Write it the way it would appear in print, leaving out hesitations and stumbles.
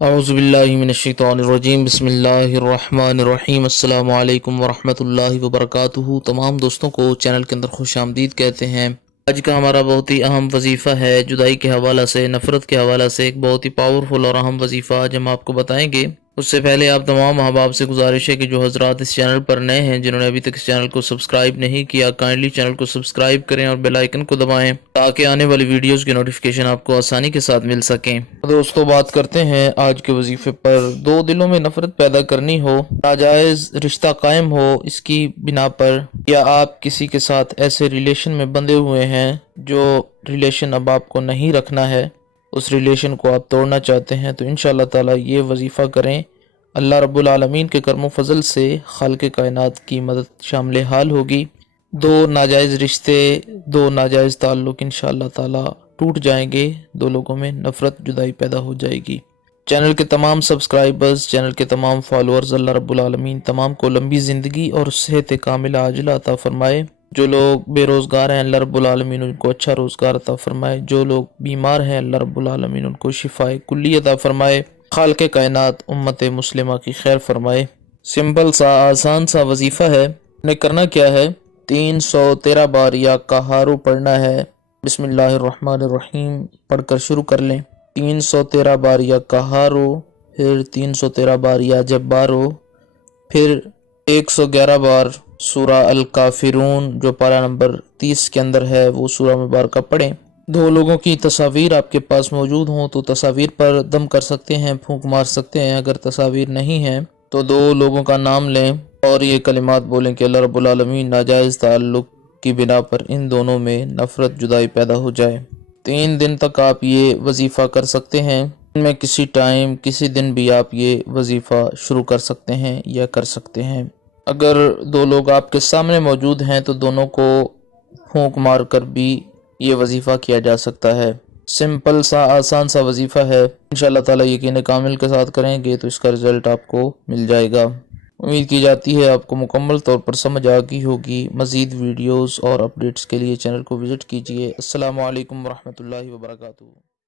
اعوذ باللہ من الشیطان الرجیم، بسم اللہ الرحمن الرحیم۔ السلام علیکم ورحمۃ اللہ وبرکاتہ۔ تمام دوستوں کو چینل کے اندر خوش آمدید کہتے ہیں۔ آج کا ہمارا بہت ہی اہم وظیفہ ہے، جدائی کے حوالہ سے، نفرت کے حوالہ سے ایک بہت ہی پاورفل اور اہم وظیفہ آج ہم آپ کو بتائیں گے۔ اس سے پہلے آپ تمام احباب سے گزارش ہے کہ جو حضرات اس چینل پر نئے ہیں، جنہوں نے ابھی تک اس چینل کو سبسکرائب نہیں کیا، کائنڈلی چینل کو سبسکرائب کریں اور بیل آئیکن کو دبائیں تاکہ آنے والی ویڈیوز کی نوٹیفیکیشن آپ کو آسانی کے ساتھ مل سکیں۔ دوستو، بات کرتے ہیں آج کے وظیفے پر۔ دو دلوں میں نفرت پیدا کرنی ہو، ناجائز رشتہ قائم ہو اس کی بنا پر، یا آپ کسی کے ساتھ ایسے ریلیشن میں بندھے ہوئے ہیں جو ریلیشن اب آپ کو نہیں رکھنا ہے، اس ریلیشن کو آپ توڑنا چاہتے ہیں، تو انشاءاللہ تعالی یہ وظیفہ کریں۔ اللہ رب العالمین کے کرم و فضل سے خالق کائنات کی مدد شامل حال ہوگی۔ دو ناجائز رشتے، دو ناجائز تعلق انشاءاللہ تعالی ٹوٹ جائیں گے، دو لوگوں میں نفرت جدائی پیدا ہو جائے گی۔ چینل کے تمام سبسکرائبرز، چینل کے تمام فالورز، اللہ رب العالمین تمام کو لمبی زندگی اور صحت کاملہ عاجلہ عطا فرمائے۔ جو لوگ بے روزگار ہیں، اللہ رب العالمین ان کو اچھا روزگار عطا فرمائے۔ جو لوگ بیمار ہیں، اللہ رب العالمین ان کو شفاء کلی عطا فرمائے۔ خالق کائنات امت مسلمہ کی خیر فرمائے۔ سمپل سا آسان سا وظیفہ ہے۔ نے کرنا کیا ہے، 313 بار یا کہارو پڑھنا ہے۔ بسم اللہ الرحمن الرحیم پڑھ کر شروع کر لیں۔ 313 بار یا کہارو، پھر 313 بار یا جبارو، پھر 111 بار سورہ الکافرون جو پارہ نمبر 30 کے اندر ہے، وہ سورہ مبارکہ پڑھیں۔ دو لوگوں کی تصاویر آپ کے پاس موجود ہوں تو تصاویر پر دم کر سکتے ہیں، پھونک مار سکتے ہیں۔ اگر تصاویر نہیں ہیں تو دو لوگوں کا نام لیں اور یہ کلمات بولیں کہ اللہ رب العالمین ناجائز تعلق کی بنا پر ان دونوں میں نفرت جدائی پیدا ہو جائے۔ 3 دن تک آپ یہ وظیفہ کر سکتے ہیں۔ ان میں کسی ٹائم، کسی دن بھی آپ یہ وظیفہ شروع کر سکتے ہیں یا کر سکتے ہیں۔ اگر دو لوگ آپ کے سامنے موجود ہیں تو دونوں کو پھونک مار کر بھی یہ وظیفہ کیا جا سکتا ہے۔ سمپل سا آسان سا وظیفہ ہے۔ انشاءاللہ تعالی یقین کامل کے ساتھ کریں گے تو اس کا رزلٹ آپ کو مل جائے گا۔ امید کی جاتی ہے آپ کو مکمل طور پر سمجھ آ گئی ہوگی۔ مزید ویڈیوز اور اپڈیٹس کے لیے چینل کو وزٹ کیجیے۔ السلام علیکم ورحمۃ اللہ وبرکاتہ۔